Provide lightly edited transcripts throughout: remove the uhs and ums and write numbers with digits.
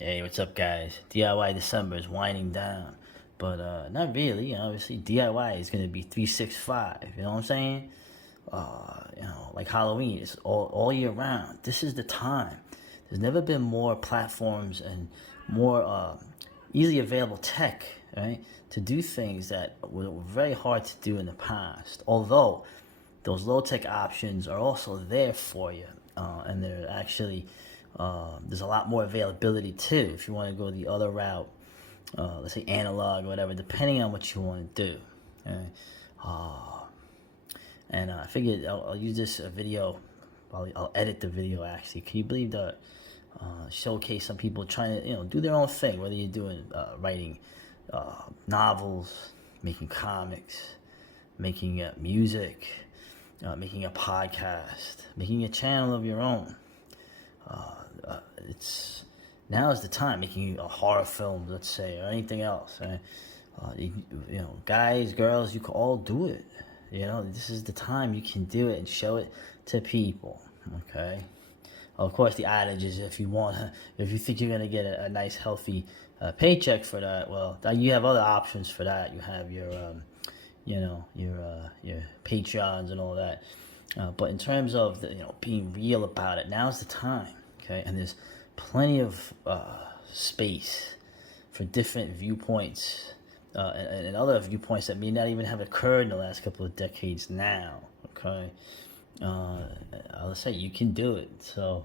Hey, what's up, guys? DIY December is winding down, but not really. Obviously, DIY is gonna be 365. You know what I'm saying? Like Halloween, it's all year round. This is the time. There's never been more platforms and more easily available tech, right, to do things that were very hard to do in the past. Although those low tech options are also there for you, and they're actually there's a lot more availability too if you want to go the other route. Let's say analog or whatever, depending on what you want to do. Okay? Uh, and I figured I'll use this video. I'll edit the video actually. Can you believe that? Showcase some people trying to do their own thing. Whether you're doing writing novels, making comics, making music, making a podcast, making a channel of your own. It's now is the time making a horror film, let's say, or anything else. Right? Guys, girls, you can all do it. This is the time you can do it and show it to people. Okay. Of course, the adage is if you think you're gonna get a nice, healthy paycheck for that, well, you have other options for that. You have your Patreons and all that. But in terms of being real about it, now's the time. Okay, and there's plenty of space for different viewpoints and other viewpoints that may not even have occurred in the last couple of decades now. Okay, I'll say you can do it. So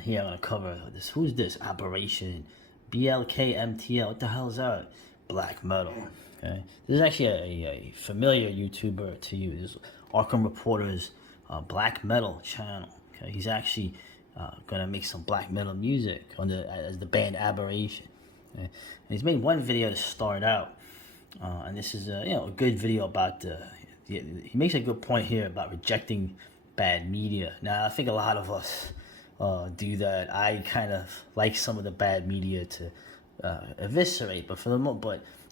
here I'm gonna cover this. Who's this? Aberration, BLKMTL. What the hell is that? Black metal. Okay, this is actually a familiar YouTuber to you. This is Arkham Reporter's black metal channel. Okay, he's actually gonna make some black metal music as the band Aberration. Okay? And he's made one video to start out, and this is a good video about he makes a good point here about rejecting bad media. Now I think a lot of us do that. I kind of like some of the bad media to eviscerate, but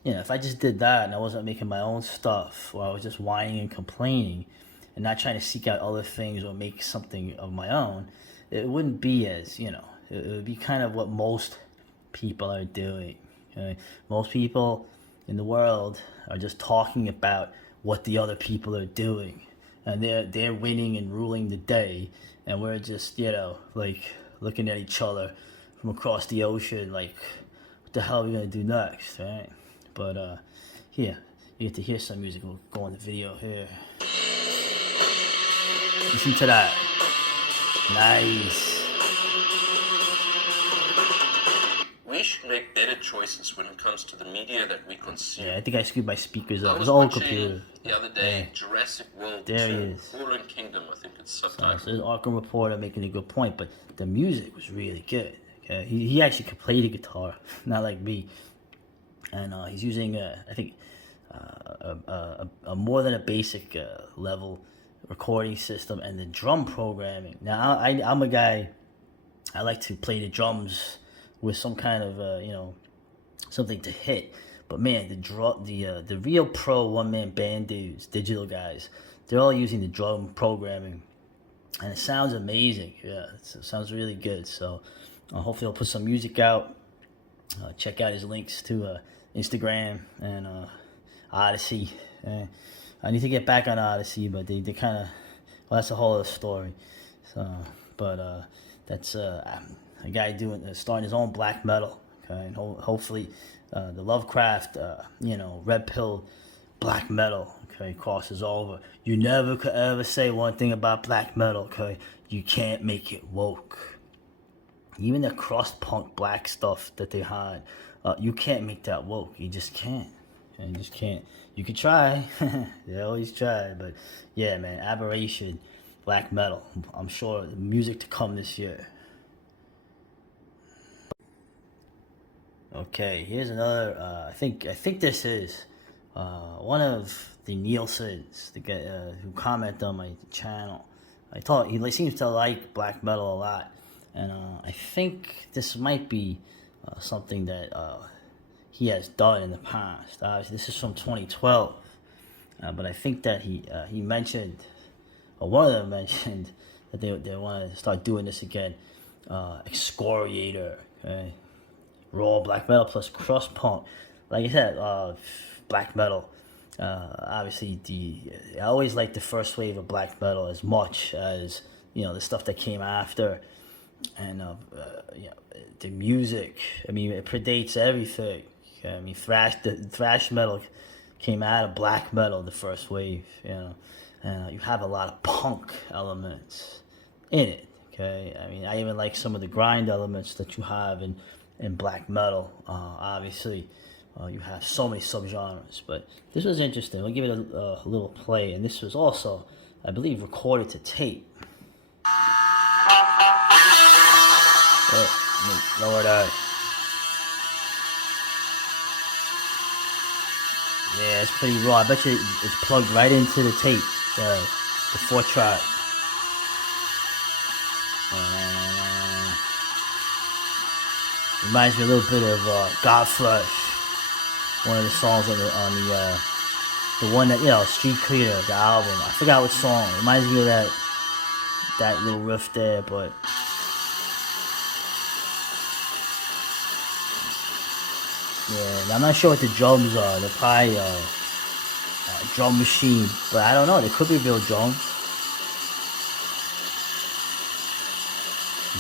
if I just did that and I wasn't making my own stuff, or I was just whining and complaining and not trying to seek out other things or make something of my own, it wouldn't be as, it would be kind of what most people are doing. Okay? Most people in the world are just talking about what the other people are doing. And they're winning and ruling the day, and we're just, like looking at each other from across the ocean like, what the hell are we gonna do next, right? But here, you get to hear some music. We'll go on the video here. Listen to that. Nice. We should make better choices when it comes to the media that we consume. Yeah, I think I screwed my speakers up. I It's was an old watching computer. the other day Yeah. Jurassic World There 2, he is. Fallen Kingdom, I think it's So subtitled. there's Arkham Reporter making a good point, but the music was really good. Okay? He actually could play the guitar, not like me. And he's using, I think, a more than a basic level recording system and the drum programming. Now, I'm a guy, I like to play the drums with some kind of, something to hit. But man, the real pro one-man band dudes, digital guys, they're all using the drum programming. And it sounds amazing. Yeah, it sounds really good. So hopefully I'll put some music out. Check out his links to Instagram and Odyssey. I need to get back on Odyssey, but they kind of, well, that's a whole other story. So, but that's a guy starting his own black metal. Okay, and hopefully the Lovecraft, Red Pill black metal, okay, crosses over. You never could ever say one thing about black metal, okay? You can't make it woke. Even the crust punk black stuff that they had, you can't make that woke. You just can't. You just can't. You could try. They always try. But yeah, man, Aberration, black metal. I'm sure the music to come this year. Okay, here's another. I think this is one of the Nielsen's, the guy who commented on my channel. I thought he seems to like black metal a lot, and I think this might be something that he has done in the past. This is from 2012, but I think that he mentioned, or one of them mentioned, that they want to start doing this again. Excoriator, okay? Raw black metal plus crust punk. Like I said, black metal. Obviously, I always liked the first wave of black metal as much as the stuff that came after, and the music. I mean, it predates everything. Okay? I mean, thrash metal came out of black metal, the first wave. And you have a lot of punk elements in it. Okay, I mean, I even like some of the grind elements that you have in black metal. Obviously, you have so many subgenres, but this was interesting. We'll give it a little play, and this was also, I believe, recorded to tape. Lower that. Yeah, it's pretty raw. I bet you it's plugged right into the tape, the 4-track. Reminds me a little bit of Godflesh, one of the songs on the one that Street Cleaner, the album. I forgot what song. It reminds me of that little riff there, but yeah, I'm not sure what the drums are. They're probably a drum machine, but I don't know. They could be real drums.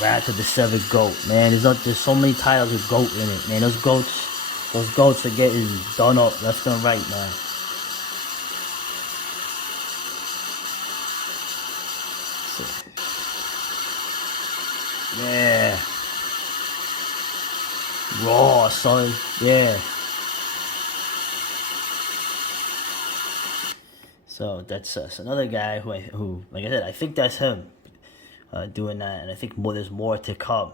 Wrath of the Severed Goat, man. There's so many titles with goat in it, man. Those goats are getting done up left and right, man. Yeah. Raw, son. Yeah. So that's another guy who, like I said, I think that's him. Doing that, and I think there's more to come.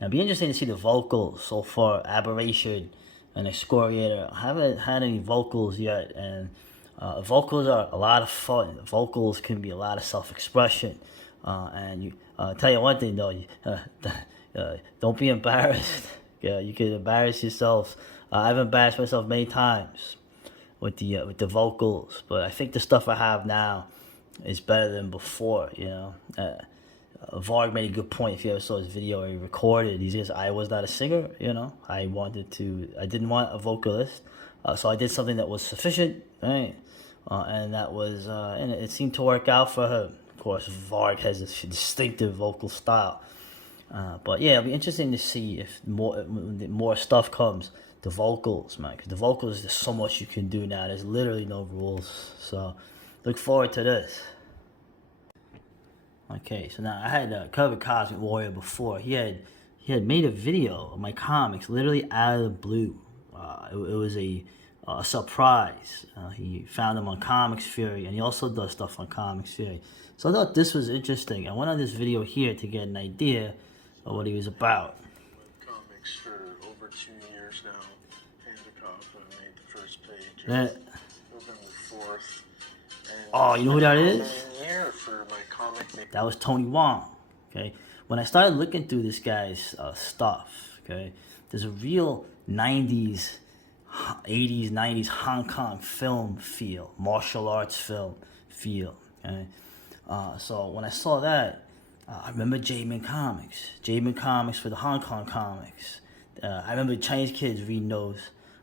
Now, it'd be interesting to see the vocals so far. Aberration and Excoriator. I haven't had any vocals yet, and vocals are a lot of fun. Vocals can be a lot of self-expression, and you tell you one thing though, don't be embarrassed. You can embarrass yourselves. I've embarrassed myself many times with the vocals, but I think the stuff I have now is better than before. Varg made a good point. If you ever saw his video where he recorded, he says, I was not a singer, I didn't want a vocalist, so I did something that was sufficient, right? And that was, and it seemed to work out for him. Of course, Varg has this distinctive vocal style. But yeah, it'll be interesting to see if more stuff comes. The vocals, man, because the vocals, there's so much you can do now. There's literally no rules. So look forward to this. Okay, so now I had covered Cosmic Warrior before. He had made a video of my comics literally out of the blue. It was a surprise. He found them on Comics Fury, and he also does stuff on Comics Fury. So I thought this was interesting. I went on this video here to get an idea of what he was about. Comics for over 2 years now. Handicoff, I made the first page. November 4th. Oh, you know who that is? For my comic. That was Tony Wong. Okay, when I started looking through this guy's stuff, okay, there's a real 90s, 80s, 90s Hong Kong film feel, martial arts film feel. Okay, so when I saw that, I remember J-Man Comics. J-Man Comics for the Hong Kong comics. I remember Chinese kids reading those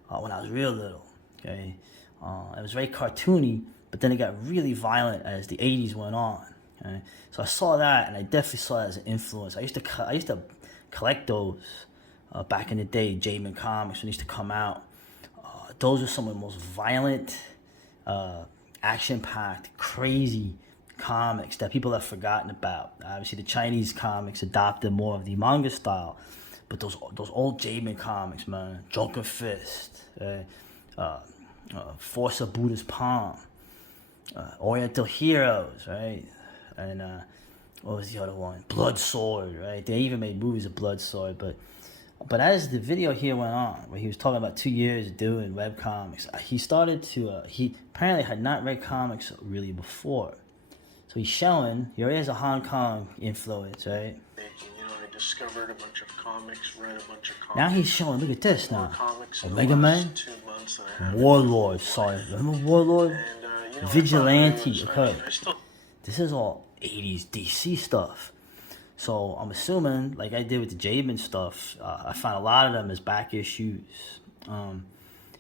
when I was real little. Okay, it was very cartoony. But then it got really violent as the 80s went on. Okay? So I saw that, and I definitely saw that as an influence. I used to collect those back in the day, J-Man Comics, when they used to come out. Those are some of the most violent, action-packed, crazy comics that people have forgotten about. Obviously, the Chinese comics adopted more of the manga style. But those old J-Man comics, man, Drunken Fist, Force of Buddha's Palm, Oriental Heroes, right? And what was the other one? Blood Sword, right? They even made movies of Blood Sword. But as the video here went on, where he was talking about 2 years doing webcomics, he started to, he apparently had not read comics really before. So he's showing, here is a Hong Kong influence, right? I discovered a bunch of comics, read a bunch of comics. Now he's showing, look at this now. Omega Man, Warlord, sorry. Remember Warlord? Vigilante, okay. This is all 80s DC stuff. So I'm assuming, like I did with the Jabin stuff, I found a lot of them as back issues.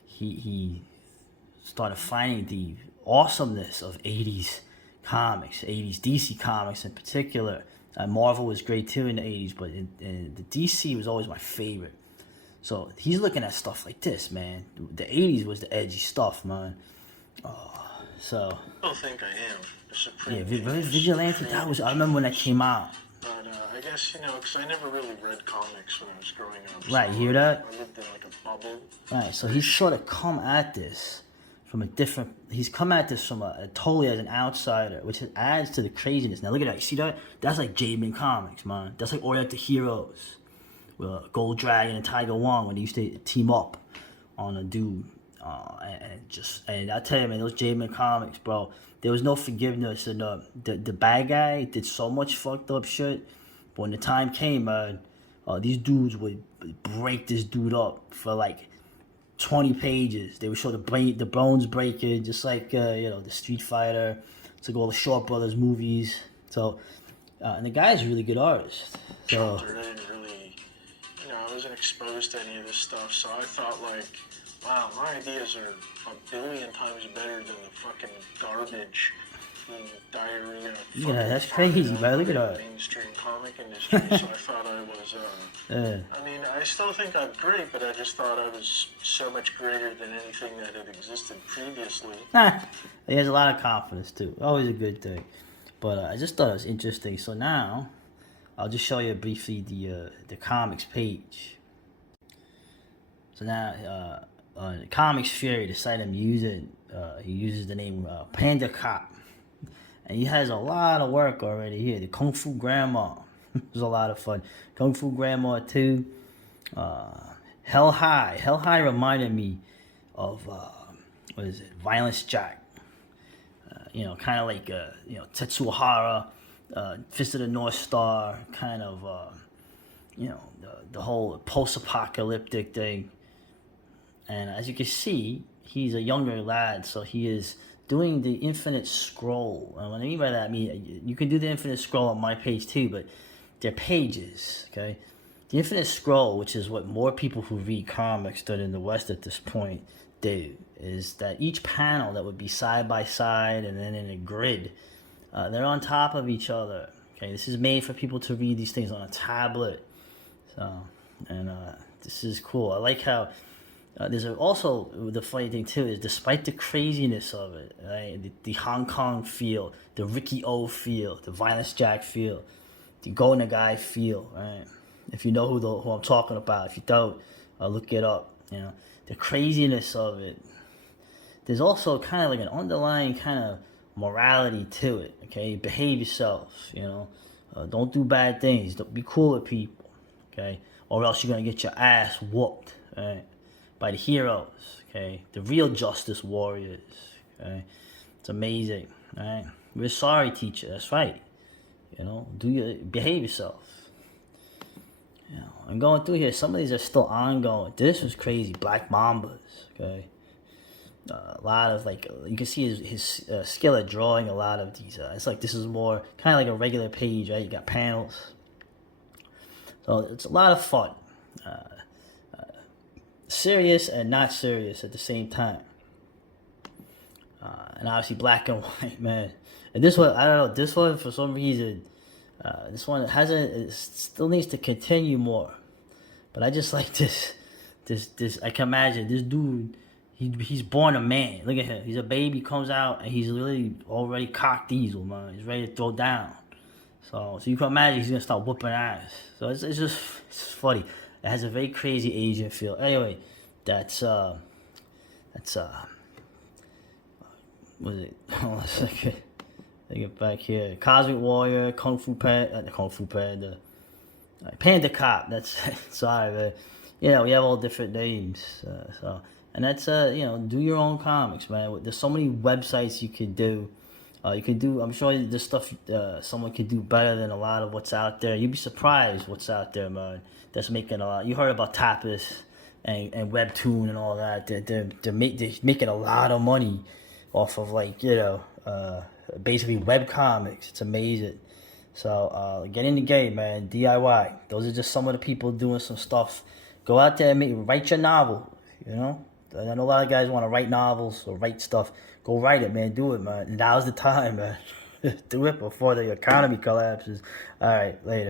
He started finding the awesomeness of 80s comics, 80s DC comics in particular. Marvel was great too in the 80s, but the DC was always my favorite. So he's looking at stuff like this, man. The 80s was the edgy stuff, man. So I don't think I am a supreme. yeah, genius, Vigilante. supreme That was, I remember when that came out. But I guess, because I never really read comics when I was growing up. Right, so you hear that? I lived in like a bubble. Right, so he's sort of come at this from a different. He's come at this from a totally as an outsider, which adds to the craziness. Now look at that. You see that? That's like Jabin Comics, man. That's like Oriental Heroes, with Gold Dragon and Tiger Wong when they used to team up on a dude. And I tell you, man, those Jabin Comics, bro. There was no forgiveness, and the bad guy did so much fucked up shit. But when the time came, man, these dudes would break this dude up for like 20 pages. They would show the bones breaking, just like the Street Fighter. It's like all the Shaw Brothers movies. So, and the guy's a really good artist. So I didn't really, I wasn't exposed to any of this stuff, so I thought like, wow, my ideas are a billion times better than the fucking garbage and diarrhea. Yeah, that's crazy, man. Look at that. Mainstream comic industry. So I thought I was. I mean, I still think I'm great, but I just thought I was so much greater than anything that had existed previously. He has a lot of confidence too. Always a good thing. But I just thought it was interesting. So now, I'll just show you briefly the comics page. So now, Comics Fury, the site I'm using, he uses the name Panda Cop. And he has a lot of work already here. The Kung Fu Grandma was a lot of fun. Kung Fu Grandma 2. Hell High. Hell High reminded me of, Violence Jack. Kind of like, Tetsuo Hara, Fist of the North Star, kind of, the whole post-apocalyptic thing. And as you can see, he's a younger lad, so he is doing the Infinite Scroll. And what I mean by that, you can do the Infinite Scroll on my page too, but they're pages, okay? The Infinite Scroll, which is what more people who read comics done in the West at this point do, is that each panel that would be side by side and then in a grid, they're on top of each other, okay? This is made for people to read these things on a tablet. So, and this is cool. I like how... there's also, the funny thing too is, despite the craziness of it, right, the Hong Kong feel, the Ricky O feel, the Violence Jack feel, the Go Nagai feel, right? If you know who I'm talking about, if you don't, look it up. The craziness of it. There's also kind of like an underlying kind of morality to it. Okay, behave yourself. Don't do bad things. Don't be cool with people. Okay, or else you're gonna get your ass whooped. Right. By the heroes, okay? The real justice warriors, okay? It's amazing, right? We're sorry, teacher, that's right. Behave yourself. I'm going through here, some of these are still ongoing. This was crazy, Black Mambas, okay? A lot of, you can see his skill at drawing a lot of these. It's like, this is more, kind of like a regular page, right? You got panels. So, it's a lot of fun. Serious and not serious at the same time. And obviously black and white, man. And this one, I don't know, this one for some reason, this one it still needs to continue more. But I just like this, I can imagine this dude, he's born a man. Look at him, he's a baby, comes out, and he's literally already cocked diesel, man. He's ready to throw down. So you can imagine he's gonna start whooping ass. So it's funny. It has a very crazy Asian feel. Anyway, that's what is it? Hold on a second. Let me get back here. Cosmic Warrior, Kung Fu Panda, Panda Cop. That's sorry, man. We have all different names. And that's do your own comics, man. There's so many websites you can do. You can do. I'm sure there's stuff someone could do better than a lot of what's out there. You'd be surprised what's out there, man. That's making a lot. You heard about Tapas and Webtoon and all that. They're making a lot of money off of basically web comics. It's amazing. So get in the game, man. DIY. Those are just some of the people doing some stuff. Go out there and write your novel. You know, I know a lot of guys want to write novels or write stuff. Go write it, man. Do it, man. Now's the time, man. Do it before the economy collapses. All right, later.